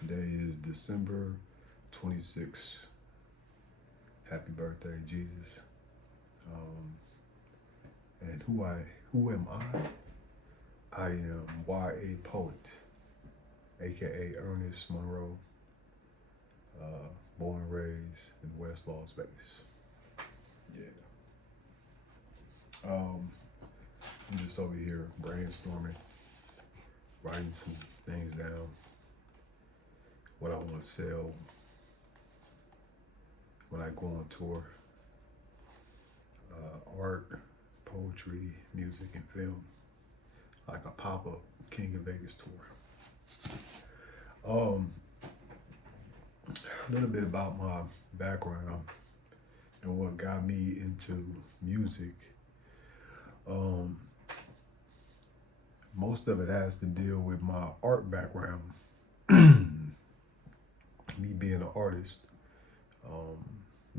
Today is December 26th. Happy birthday, Jesus. And who am I? I am Y.A. Poet, aka Ernest Monroe, born and raised in West Las Vegas. Yeah. I'm just over here brainstorming, writing some things down, what I want to sell when I go on tour. Art, poetry, music, and film, like a pop-up King of Vegas tour. A little bit about my background and what got me into music. Most of it has to deal with my art background. Me being an artist,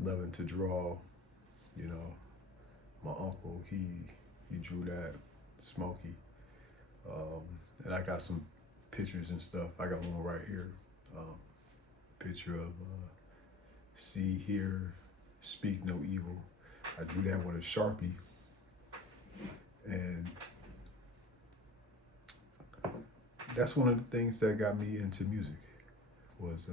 loving to draw, you know. My uncle, he drew that, Smokey. And I got some pictures and stuff. I got one right here. Picture of see, hear, speak no evil. I drew that with a Sharpie. And that's one of the things that got me into music was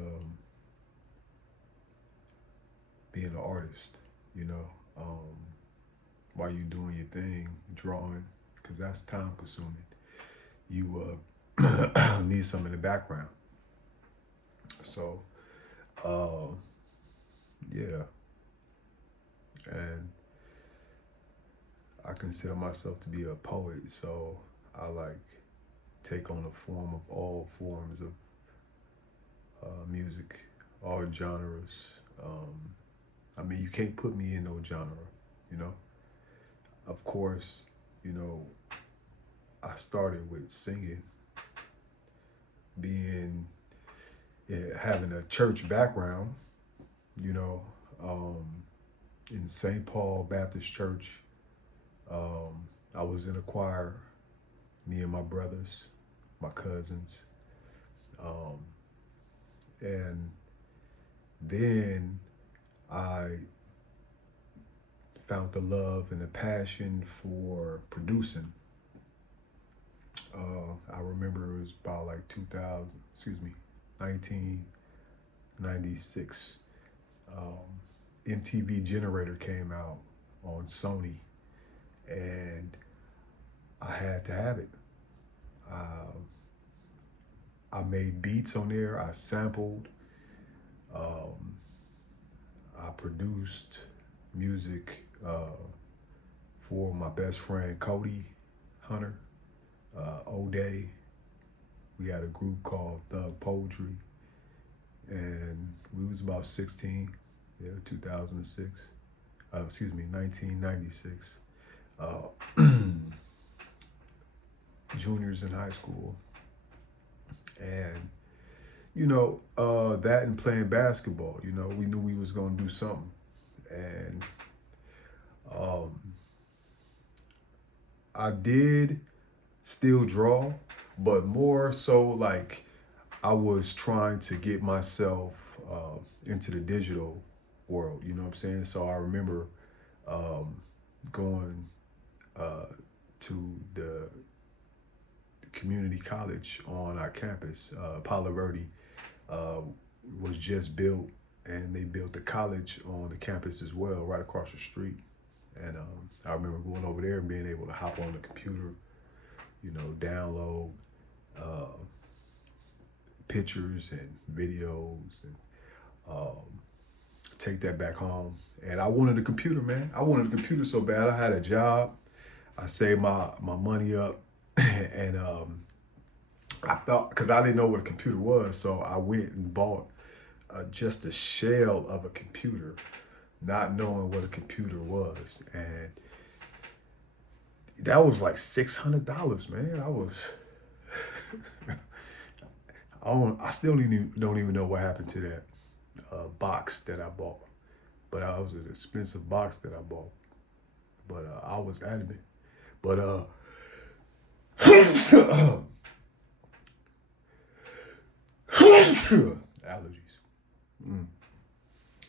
being an artist, you know. While you doing your thing, drawing, because that's time consuming. You need some in the background. So, yeah. And I consider myself to be a poet, so I like take on the form of all forms of music, all genres. I mean, you can't put me in no genre, you know? Of course, you know, I started with singing, having a church background, you know, in St. Paul Baptist Church. I was in a choir, me and my brothers, my cousins. And then I found the love and the passion for producing. I remember it was about like 1996. MTV Generator came out on Sony, and I had to have it. I made beats on there. I sampled. I produced music for my best friend Cody Hunter, O'Day. We had a group called Thug Poetry, and we was about 16, 2006. 1996. Juniors in high school. And, you know, that and playing basketball, you know, we knew we was gonna do something. And I did still draw, but more so like I was trying to get myself into the digital world, you know what I'm saying? So I remember going to the community college on our campus. Palo Verde was just built, and they built a college on the campus as well, right across the street. And I remember going over there and being able to hop on the computer, you know, download pictures and videos and take that back home. And I wanted a computer, man. I wanted a computer so bad. I had a job. I saved my money up and I thought, because I didn't know what a computer was, so I went and bought just a shell of a computer, not knowing what a computer was. And that was like $600, man. I still don't even know what happened to that box that I bought. But it was an expensive box that I bought. But I was adamant. But Allergies.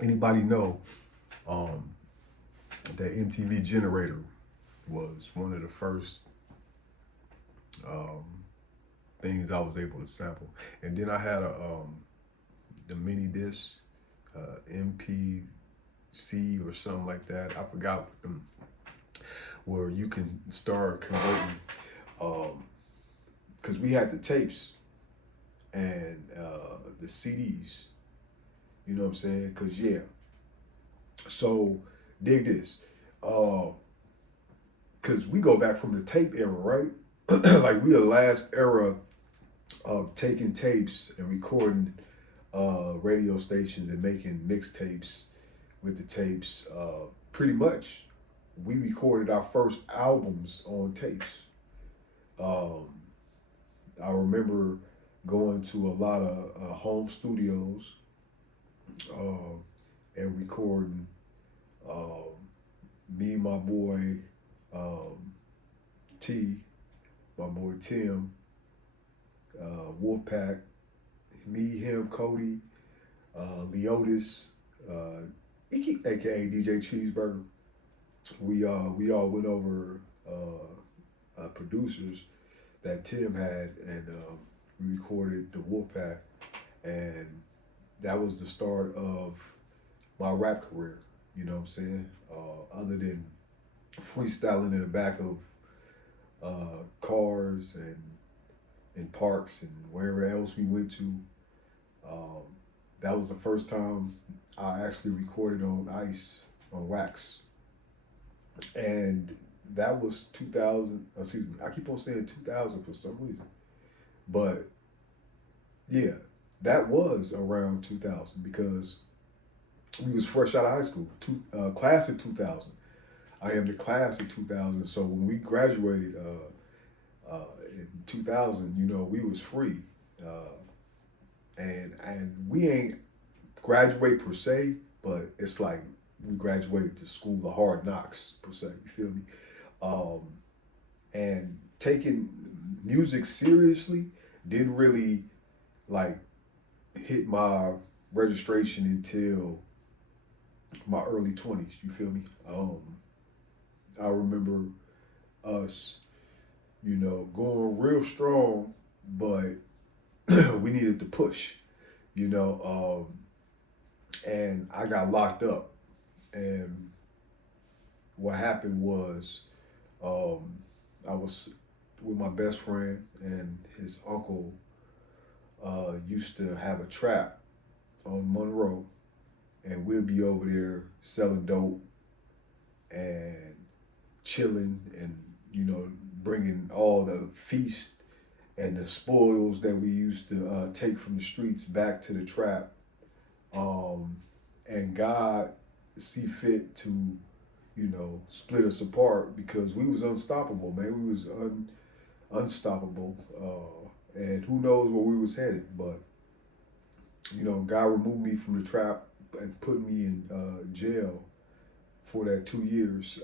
Anybody know that MTV Generator was one of the first um, things I was able to sample. And then I had the mini disc, MPC or something like that. I forgot what them, where you can start converting, because we had the tapes and the CDs. You know what I'm saying? Cause yeah. So dig this. Cause we go back from the tape era, right? Like we the last era of taking tapes and recording radio stations and making mixtapes with the tapes. Pretty much, we recorded our first albums on tapes. Um, I remember going to a lot of home studios and recording. Um, Me, my boy T, my boy Tim, Wolfpack, me, him, Cody, Leotis, Iki, aka DJ Cheeseburger. We all went over producers that Tim had, and we recorded the Wolfpack, and that was the start of my rap career. You know what I'm saying? Other than freestyling in the back of cars and in parks and wherever else we went to. Um, that was the first time I actually recorded on ice, on wax. And that was 2000, excuse me, I keep on saying 2000 for some reason. But yeah, that was around 2000 because we was fresh out of high school, class of 2000. I am the class of 2000. So when we graduated in 2000, you know, we was free. And we ain't graduate per se, but it's like we graduated to school of hard knocks per se. You feel me? And taking music seriously didn't really like hit my registration until my early 20s. You feel me? I remember us, you know, going real strong, but we needed to push, you know, and I got locked up. And what happened was I was with my best friend, and his uncle used to have a trap on Monroe, and we'll be over there selling dope and chilling and, you know, bringing all the feast and the spoils that we used to take from the streets back to the trap. And God see fit to, you know, split us apart because we was unstoppable, man. We was unstoppable. And who knows where we was headed. But, you know, God removed me from the trap and put me in jail for that 2 years.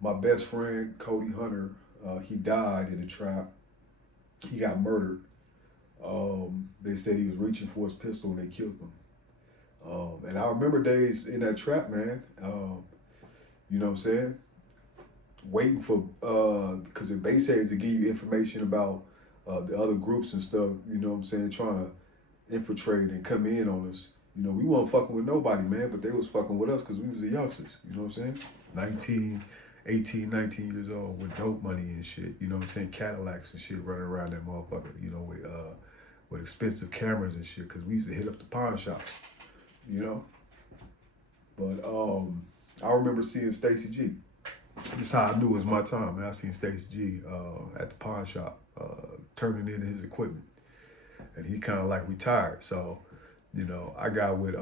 My best friend, Cody Hunter, he died in the trap. He got murdered. They said he was reaching for his pistol and they killed him. And I remember days in that trap, man. You know what I'm saying? Waiting for, because the base heads to give you information about the other groups and stuff, you know what I'm saying, trying to infiltrate and come in on us. You know, we weren't fucking with nobody, man, but they was fucking with us because we was the youngsters, you know what I'm saying? 18, 19 years old with dope money and shit, you know what I'm saying? Cadillacs and shit running around that motherfucker, you know, with expensive cameras and shit, because we used to hit up the pawn shops, you know? But I remember seeing Stacy G. That's how I knew it was my time, man. I seen Stacy G at the pawn shop turning in his equipment. And he kind of like retired. So, you know, I got with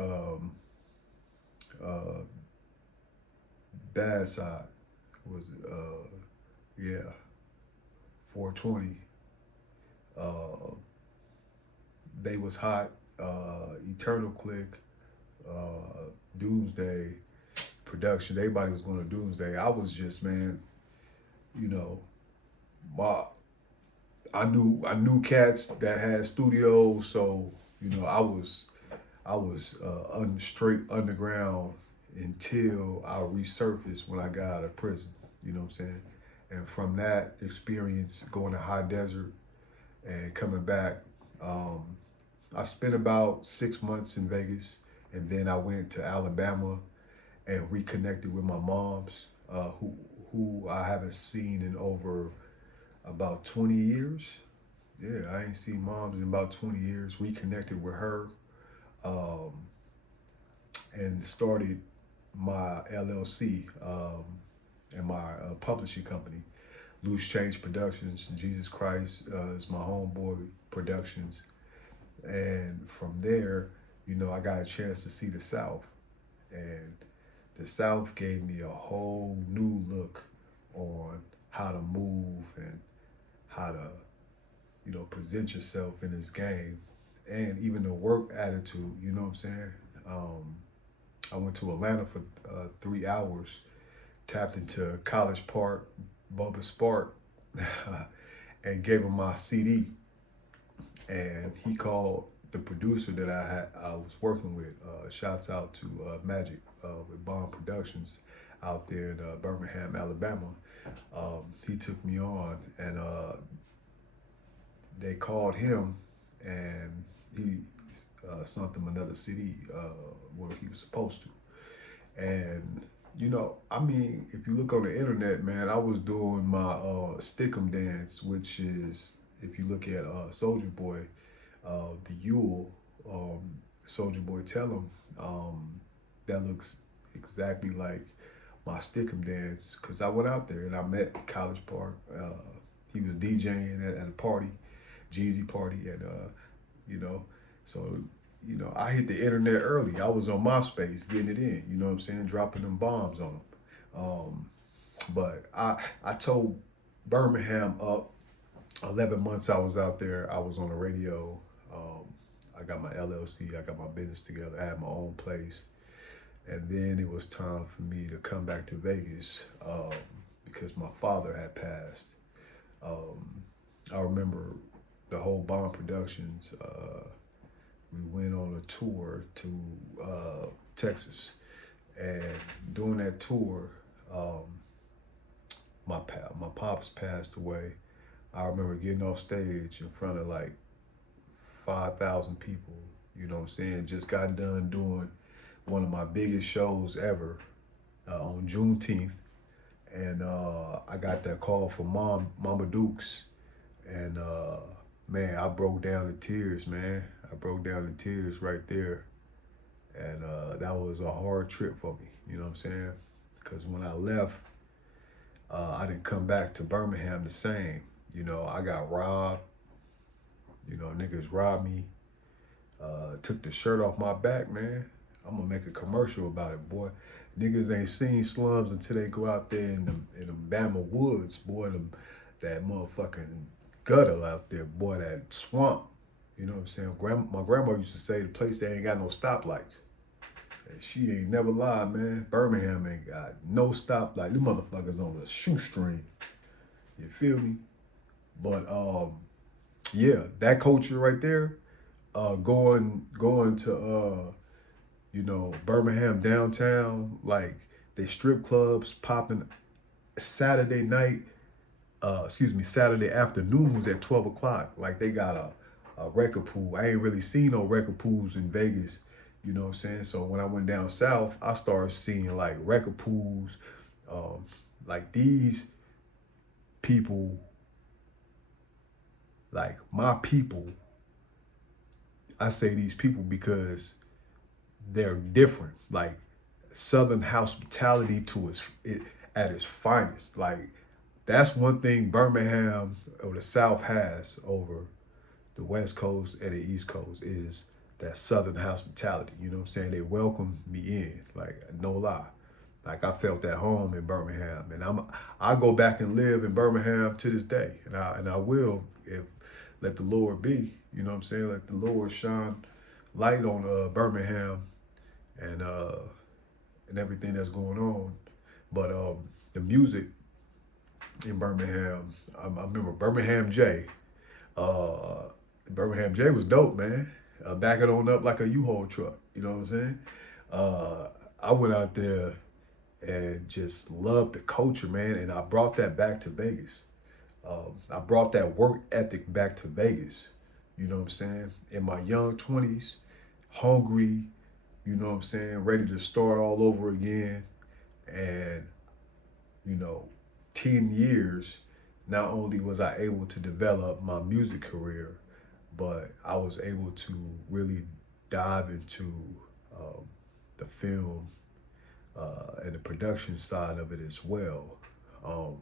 Bad Side. Was it? Yeah, 420. They was hot. Eternal Click, Doomsday Production. Everybody was going to Doomsday. I was just, man, you know, I knew cats that had studios, so You know, I was straight underground until I resurfaced when I got out of prison. You know what I'm saying? And from that experience, going to high desert and coming back, um, I spent about 6 months in Vegas, and then I went to Alabama and reconnected with my moms, who I haven't seen in over about 20 years. Yeah, I ain't seen moms in about 20 years. Reconnected with her, um, and started my LLC, and my publishing company, Loose Change Productions. Jesus Christ is my homeboy Productions, and from there, I got a chance to see the South, and the South gave me a whole new look on how to move and how to, present yourself in this game, and even the work attitude. You know what I'm saying? Um, I went to Atlanta for 3 hours, tapped into College Park, Bubba Spark, and gave him my CD. And he called the producer that I was working with. Shouts out to Magic with Bond Productions out there in Birmingham, Alabama. He took me on, and they called him, and he sent them another CD where he was supposed to. And I mean, if you look on the internet, man, I was doing my Stick'em dance, which is, if you look at Soldier Boy, the Yule, Soldier Boy Tell 'em, that looks exactly like my Stick'em dance, because I went out there and I met College Park. He was DJing at a party, Jeezy party, and you know, so I hit the internet early. I was on MySpace getting it in. You know what I'm saying? Dropping them bombs on them. But I told Birmingham up. 11 months I was out there. I was on the radio. I got my LLC. I got my business together. I had my own place. And then it was time for me to come back to Vegas, because my father had passed. I remember the whole Bond Productions. We went on a tour to Texas, and during that tour, my pops passed away. I remember getting off stage in front of like 5,000 people. You know what I'm saying? Just got done doing one of my biggest shows ever on Juneteenth, and I got that call from Mama Dukes, and man, I broke down in tears, man. I broke down in tears right there, and that was a hard trip for me. You know what I'm saying? Because when I left, I didn't come back to Birmingham the same. I got robbed. Niggas robbed me. Took the shirt off my back, man. I'm gonna make a commercial about it, boy. Niggas ain't seen slums until they go out there in the Bama woods, boy. That motherfucking gutter out there, boy. That swamp. You know what I'm saying? My grandma used to say the place that ain't got no stoplights. And she ain't never lied, man. Birmingham ain't got no stoplight. Them motherfuckers on a shoestring. You feel me? But yeah, that culture right there, going to Birmingham downtown, like they strip clubs popping Saturday night, Saturday afternoons at 12 o'clock. Like they got a record pool. I ain't really seen no record pools in Vegas. You know what I'm saying? So when I went down south, I started seeing like record pools, like these people, like my people. I say these people because they're different. Like Southern hospitality at its finest. Like that's one thing Birmingham or the South has over the West Coast and the East Coast is that Southern hospitality. You know what I'm saying? They welcome me in, like no lie. Like I felt at home in Birmingham, and I go back and live in Birmingham to this day, and I will if let the Lord be. You know what I'm saying? Let the Lord shine light on Birmingham and everything that's going on. But the music in Birmingham, I remember Birmingham J. Birmingham J was dope, man. back it on up like a U-Haul truck. You know what I'm saying? I went out there and just loved the culture, man. And I brought that back to Vegas. I brought that work ethic back to Vegas. You know what I'm saying? In my young 20s, hungry, you know what I'm saying, ready to start all over again. And, you know, 10 years, not only was I able to develop my music career, but I was able to really dive into um, the film and the production side of it as well. Um,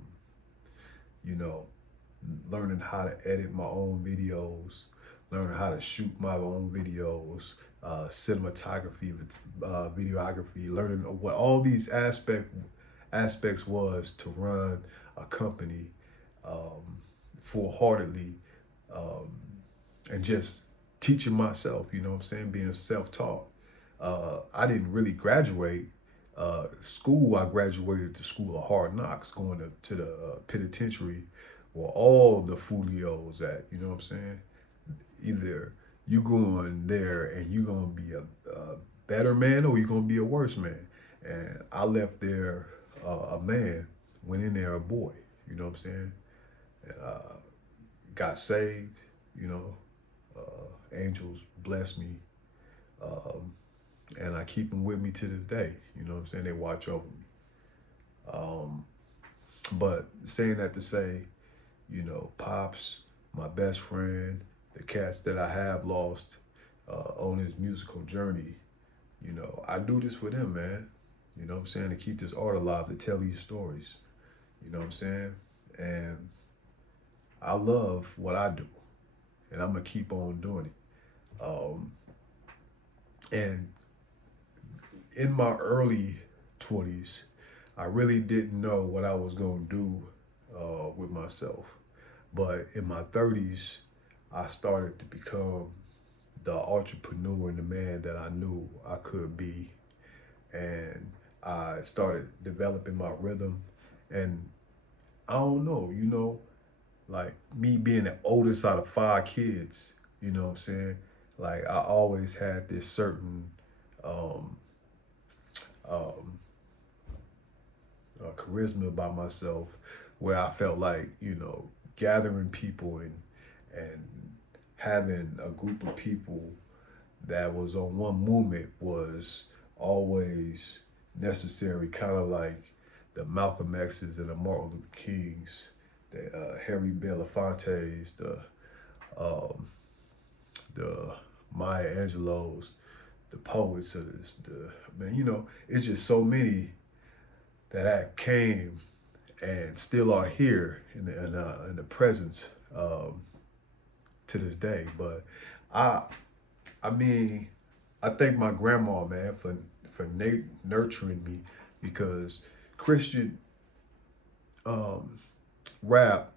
you know, learning how to edit my own videos, learning how to shoot my own videos, cinematography, videography, learning what all these aspects was to run a company full-heartedly, um, and just teaching myself, you know what I'm saying, being self-taught. I didn't really graduate school. I graduated the School of Hard Knocks, going to the penitentiary where all the folios at, you know what I'm saying? Either you going there and you gonna be a better man or you gonna be a worse man. And I left there a man, went in there a boy, you know what I'm saying? Got saved, you know, angels blessed me. Um, and I keep them with me to this day, you know what I'm saying? They watch over me. Um, but saying that to say, you know, Pops, my best friend, the cats that I have lost on his musical journey, you know, I do this for them, man. You know what I'm saying? To keep this art alive, to tell these stories. You know what I'm saying? And I love what I do, and I'm going to keep on doing it. And in my early 20s, I really didn't know what I was going to do with myself. But in my 30s, I started to become the entrepreneur and the man that I knew I could be. And I started developing my rhythm. And I don't know, you know, like me being the oldest out of 5 kids, you know what I'm saying? Like I always had this certain um, um, charisma about myself where I felt like, you know, gathering people and having a group of people that was on one movement was always necessary, kind of like the Malcolm X's and the Martin Luther Kings, the Harry Belafonte's, um, the Maya Angelou's, the poets of this, the man, you know, it's just so many that came and still are here in the presence to this day. But I I mean, I thank my grandma, man, for nurturing me, because Christian um, rap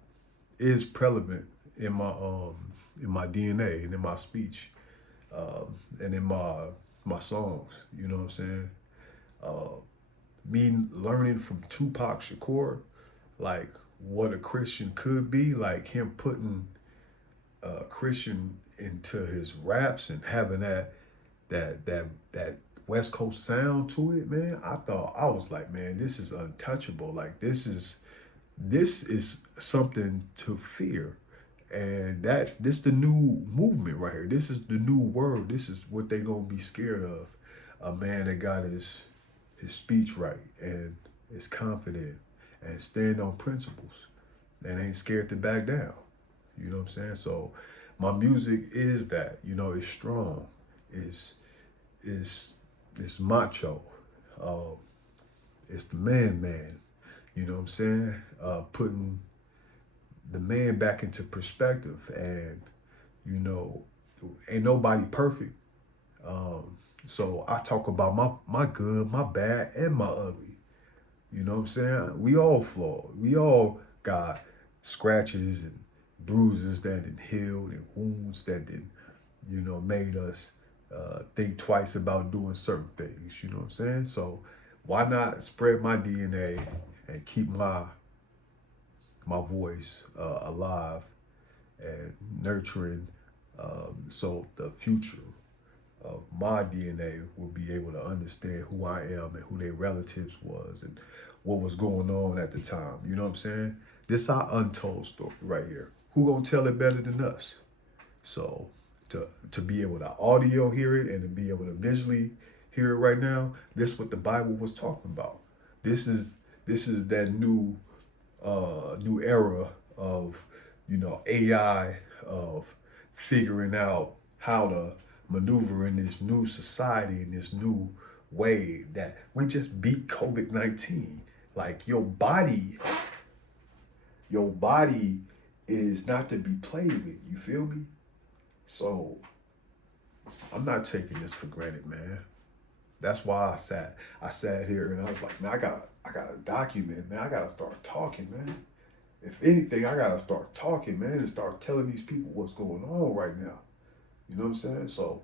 is prevalent in my DNA and in my speech, and in my songs. You know what I'm saying? Uh, Me learning from Tupac Shakur, like what a Christian could be, like him putting Christian into his raps and having that West Coast sound to it, man. I was like, man, this is untouchable. Like this is something to fear. And this the new movement right here. This is the new world. This is what they gonna be scared of. A man that got his speech right and is confident and stand on principles and ain't scared to back down. You know what I'm saying? So my music is that, you know, it's strong, it's it's macho, uh, it's the man. You know what I'm saying? Putting the man back into perspective, and you know, ain't nobody perfect. So I talk about my good, my bad, and my ugly. You know what I'm saying? We all flawed. We all got scratches and bruises that did healed and wounds that did, you know, made us think twice about doing certain things. You know what I'm saying? So why not spread my DNA and keep my voice alive and nurturing So the future of my DNA will be able to understand who I am and who their relatives was and what was going on at the time. You know what I'm saying? This our untold story right here. Who gonna tell it better than us? So to be able to audio hear it and to be able to visually hear it right now, this is what the Bible was talking about. This is that new era of AI, of figuring out how to maneuver in this new society, in this new way that we just beat COVID-19. Like your body is not to be played with. You feel me? So I'm not taking this for granted, man. That's why I sat here and I was like, man, I gotta document, man. I gotta start talking, man. If anything, I gotta start talking, man, and start telling these people what's going on right now. You know what I'm saying? So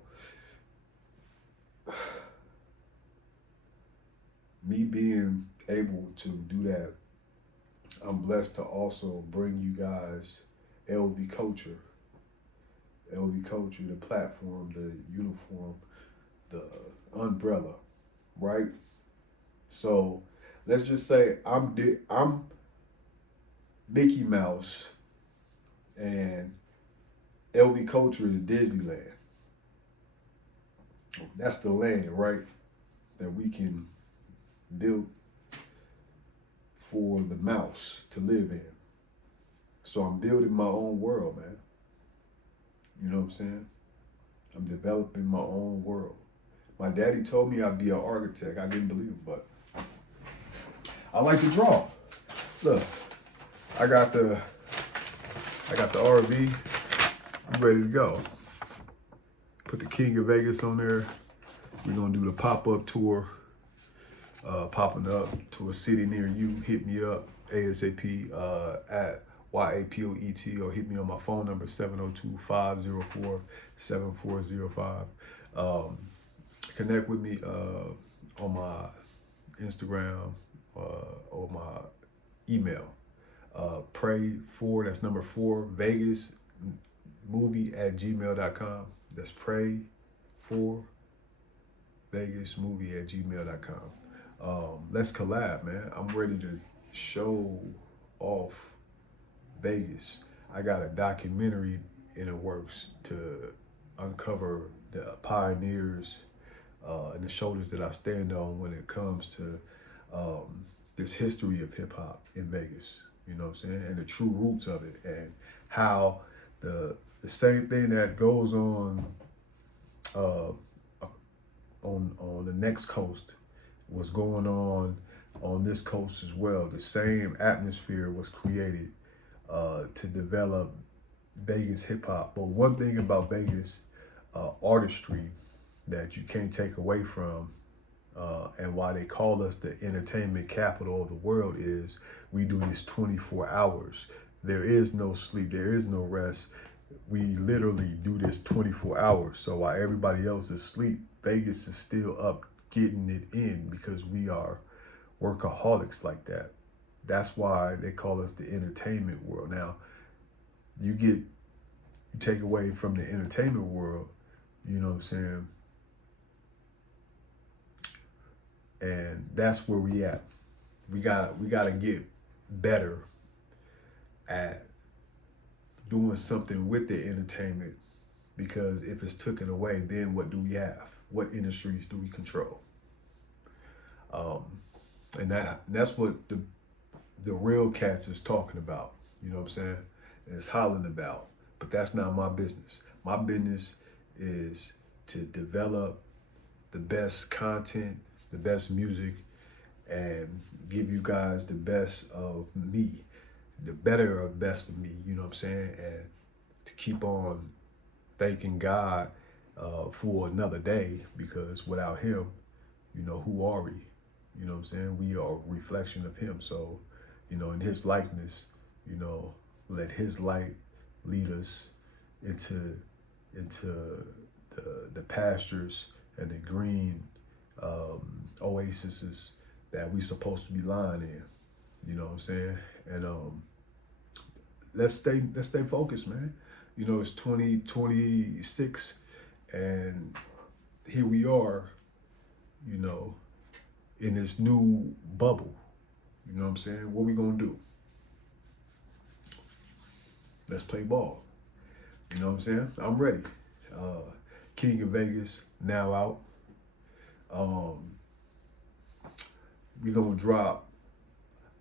me being able to do that, I'm blessed to also bring you guys LV Culture. LV Culture, the platform, the uniform, the umbrella, right? So let's just say I'm Mickey Mouse and LV Culture is Disneyland. That's the land, right? That we can build for the mouse to live in. So I'm building my own world, man. You know what I'm saying? I'm developing my own world. My daddy told me I'd be an architect. I didn't believe it, but I like to draw. Look, I got the RV. I'm ready to go. Put the King of Vegas on there. We're gonna do the pop-up tour. Popping up to a city near you. Hit me up ASAP at YAPOET or hit me on my phone number 702-504-7405. Connect with me on my Instagram or my email. Pray for, that's number 4, Vegas movie at gmail.com. That's pray for Vegas movie at gmail.com. Let's collab, man. I'm ready to show off Vegas. I got a documentary in the works to uncover the pioneers and the shoulders that I stand on when it comes to this history of hip hop in Vegas. You know what I'm saying? And the true roots of it, and how the same thing that goes on the next coast was going on this coast as well. The same atmosphere was created to develop Vegas hip hop. But one thing about Vegas artistry that you can't take away from, and why they call us the entertainment capital of the world, is we do this 24 hours. There is no sleep, there is no rest. We literally do this 24 hours. So while everybody else is asleep, Vegas is still up getting it in, because we are workaholics like that. That's why they call us the entertainment world. Now, you take away from the entertainment world, you know what I'm saying? And that's where we at. We gotta get better at doing something with the entertainment, because if it's taken away, then what do we have? What industries do we control? And that's what the real cats is talking about. You know what I'm saying? And it's hollering about. But that's not my business. My business is to develop the best content, the best music, and give you guys the best of me, the better of best of me, you know what I'm saying? And to keep on thanking God for another day, because without him, who are we? You know what I'm saying? We are a reflection of him. So, in his likeness, let his light lead us into the pastures and the green oases that we supposed to be lying in. You know what I'm saying? And let's stay focused, man. You know, it's 2026, and here we are, you know, in this new bubble. You know what I'm saying? What we gonna do? Let's play ball. You know what I'm saying? I'm ready. Uh, King of Vegas now out. Um, we gonna drop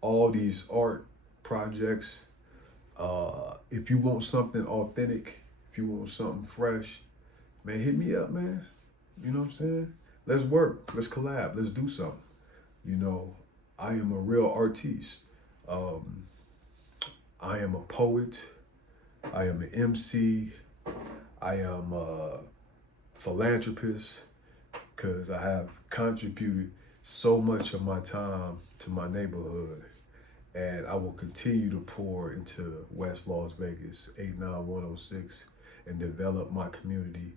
all these art projects. If you want something authentic, if you want something fresh, man, hit me up, man. You know what I'm saying? Let's work. Let's collab. Let's do something. You know, I am a real artiste. Um, I am a poet. I am an MC. I am a philanthropist because I have contributed so much of my time to my neighborhood. And I will continue to pour into West Las Vegas, 89106, and develop my community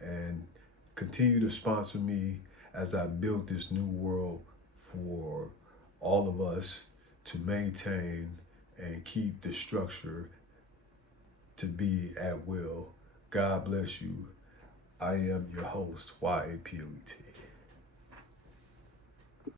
and continue to sponsor me as I build this new world for all of us to maintain and keep the structure to be at will. God bless you. I am your host, YAPOET.